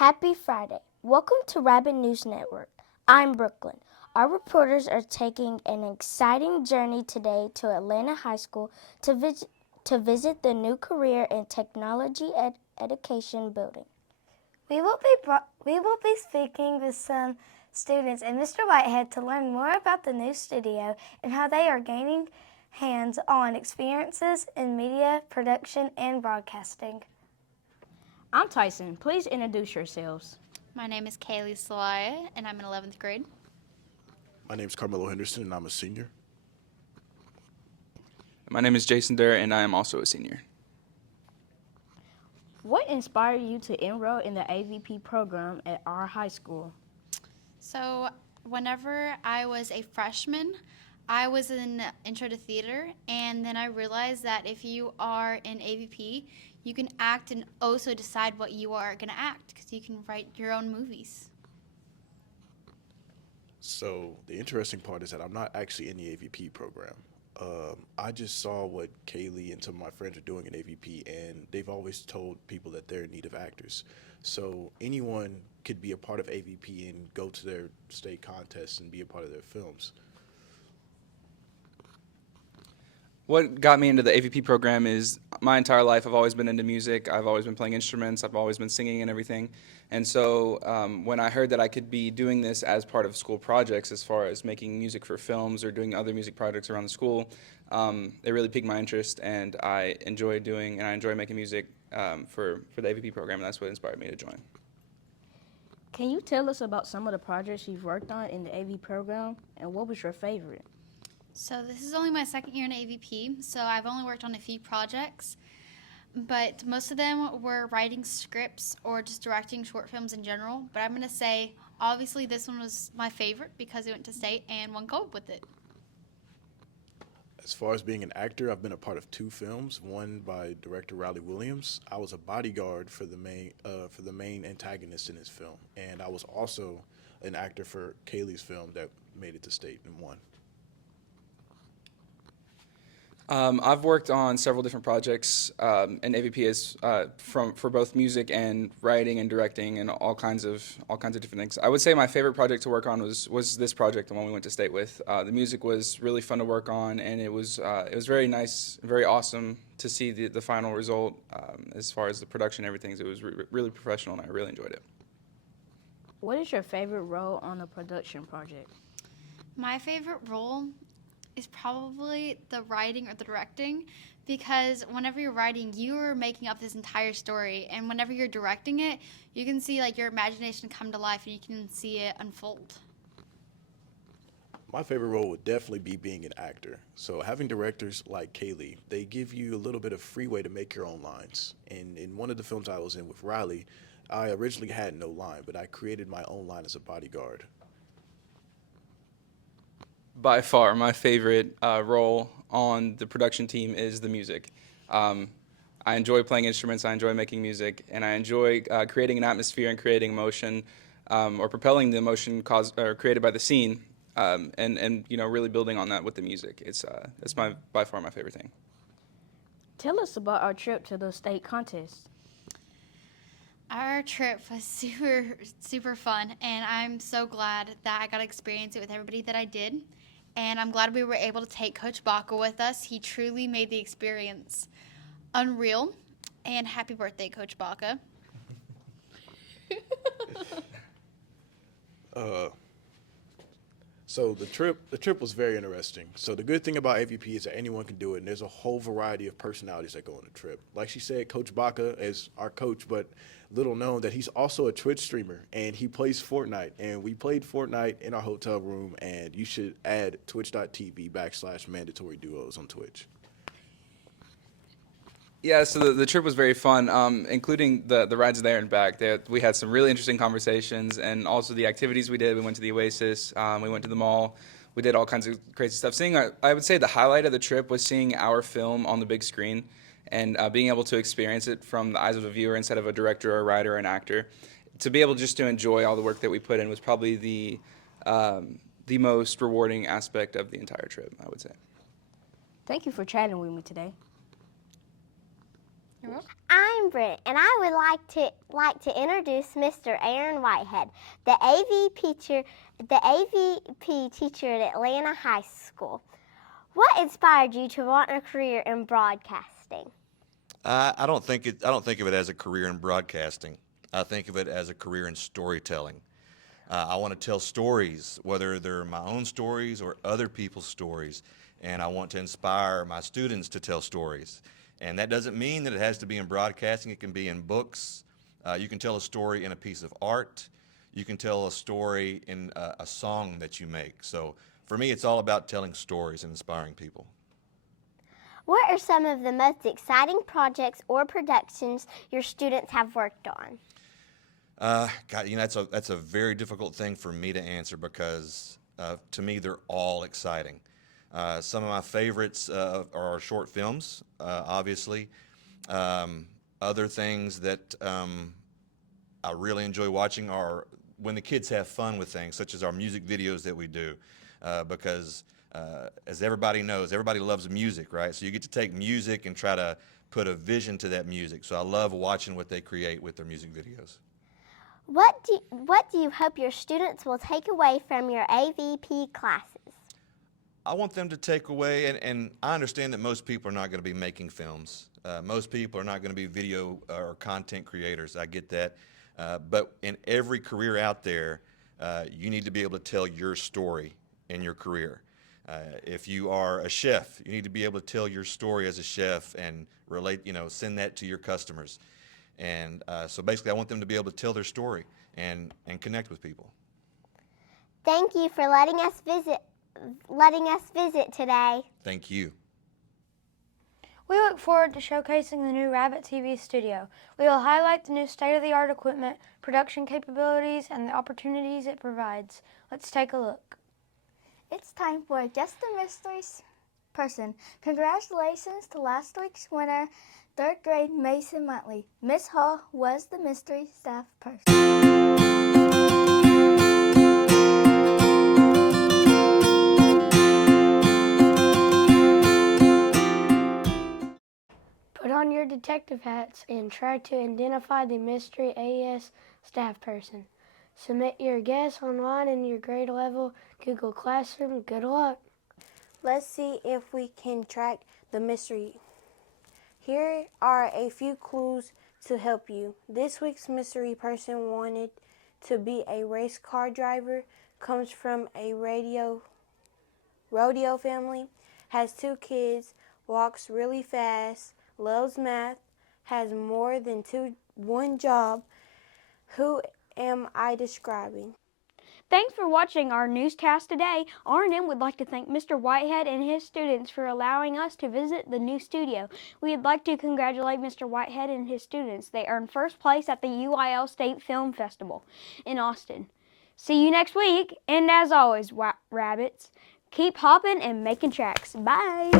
Happy Friday. Welcome to Rabbit News Network. I'm Brooklyn. Our reporters are taking an exciting journey today to Atlanta High School to visit the new Career and Technology Education building. We will be speaking with some students and Mr. Whitehead to learn more about the new studio and how they are gaining hands-on experiences in media production and broadcasting. I'm Tyson. Please introduce yourselves. My name is Kaylee Salaya, and I'm in 11th grade. My name is Carmelo Henderson, and I'm a senior. My name is Jason Durr, and I am also a senior. What inspired you to enroll in the AVP program at our high school? So, whenever I was a freshman, I was in Intro to Theater, and then I realized that if you are in AVP, you can act and also decide what you are going to act because you can write your own movies. So the interesting part is that I'm not actually in the AVP program. I just saw what Kaylee and some of my friends are doing in AVP, and they've always told people that they're in need of actors. So anyone could be a part of AVP and go to their state contests and be a part of their films. What got me into the AVP program is my entire life I've always been into music. I've always been playing instruments. I've always been singing and everything. And so when I heard that I could be doing this as part of school projects as far as making music for films or doing other music projects around the school, it really piqued my interest, and I enjoy making music for the AVP program, and that's what inspired me to join. Can you tell us about some of the projects you've worked on in the AV program, and what was your favorite? So, this is only my second year in AVP, so I've only worked on a few projects, but most of them were writing scripts or just directing short films in general. But I'm going to say, obviously, this one was my favorite because it went to state and won gold with it. As far as being an actor, I've been a part of two films. One by director Riley Williams. I was a bodyguard for the main antagonist in his film, and I was also an actor for Kaylee's film that made it to state and won. I've worked on several different projects, and AVP is for both music and writing and directing and all kinds of different things. I would say my favorite project to work on was this project, the one we went to state with. The music was really fun to work on, and it was very nice, very awesome to see the final result as far as the production and everything. It was really professional, and I really enjoyed it. What is your favorite role on a production project? My favorite role is probably the writing or the directing, because whenever you're writing, you're making up this entire story, and whenever you're directing it, you can see like your imagination come to life and you can see it unfold. My favorite role would definitely be being an actor. So having directors like Kaylee, they give you a little bit of freeway to make your own lines. And in one of the films I was in with Riley, I originally had no line, but I created my own line as a bodyguard. By far, my favorite role on the production team is the music. I enjoy playing instruments, I enjoy making music, and I enjoy creating an atmosphere and creating emotion, or propelling the emotion created by the scene, and really building on that with the music. It's by far my favorite thing. Tell us about our trip to the state contest. Our trip was super fun, and I'm so glad that I got to experience it with everybody that I did. And I'm glad we were able to take Coach Baca with us. He truly made the experience unreal. And happy birthday, Coach Baca. So the trip was very interesting. So the good thing about AVP is that anyone can do it, and there's a whole variety of personalities that go on the trip. Like she said, Coach Baca is our coach, but little known that he's also a Twitch streamer, and he plays Fortnite. And we played Fortnite in our hotel room, and you should add twitch.tv/mandatory duos on Twitch. Yeah, so the trip was very fun, including the rides there and back. We had some really interesting conversations, and also the activities we did. We went to the Oasis, we went to the mall, we did all kinds of crazy stuff. I would say the highlight of the trip was seeing our film on the big screen and being able to experience it from the eyes of a viewer instead of a director or a writer or an actor. To be able just to enjoy all the work that we put in was probably the most rewarding aspect of the entire trip, I would say. Thank you for chatting with me today. You're welcome. I'm Brent, and I would like to introduce Mr. Aaron Whitehead, the AVP teacher at Atlanta High School. What inspired you to want a career in broadcasting? I don't think of it as a career in broadcasting. I think of it as a career in storytelling. I want to tell stories, whether they're my own stories or other people's stories, and I want to inspire my students to tell stories. And that doesn't mean that it has to be in broadcasting. It can be in books. You can tell a story in a piece of art. You can tell a story in a song that you make. So for me, it's all about telling stories and inspiring people. What are some of the most exciting projects or productions your students have worked on? God, that's a very difficult thing for me to answer because to me they're all exciting. Some of my favorites are our short films, obviously. Other things that I really enjoy watching are when the kids have fun with things, such as our music videos that we do, because as everybody knows, everybody loves music, right? So you get to take music and try to put a vision to that music. So I love watching what they create with their music videos. What do you hope your students will take away from your AVP classes? I want them to take away, and I understand that most people are not going to be making films. Most people are not going to be video or content creators. I get that. But in every career out there, you need to be able to tell your story in your career. If you are a chef, you need to be able to tell your story as a chef and relate, send that to your customers. And so basically I want them to be able to tell their story and connect with people. Thank you for letting us visit today. Thank you. We look forward to showcasing the new Rabbit TV studio. We will highlight the new state-of-the-art equipment, production capabilities, and the opportunities it provides. Let's take a look. It's time for Just the Mysteries person. Congratulations to last week's winner, 3rd grade Mason Muttley. Miss Hall was the mystery staff person. Put on your detective hats and try to identify the mystery AS staff person. Submit your guess online in your grade level Google Classroom. Good luck. Let's see if we can track the mystery. Here are a few clues to help you. This week's mystery person wanted to be a race car driver, comes from a rodeo family, has 2 kids, walks really fast, loves math, has more than one job. Who am I describing? Thanks for watching our newscast today. R&M would like to thank Mr. Whitehead and his students for allowing us to visit the new studio. We would like to congratulate Mr. Whitehead and his students. They earned first place at the UIL State Film Festival in Austin. See you next week, and as always, Rabbits, keep hopping and making tracks. Bye!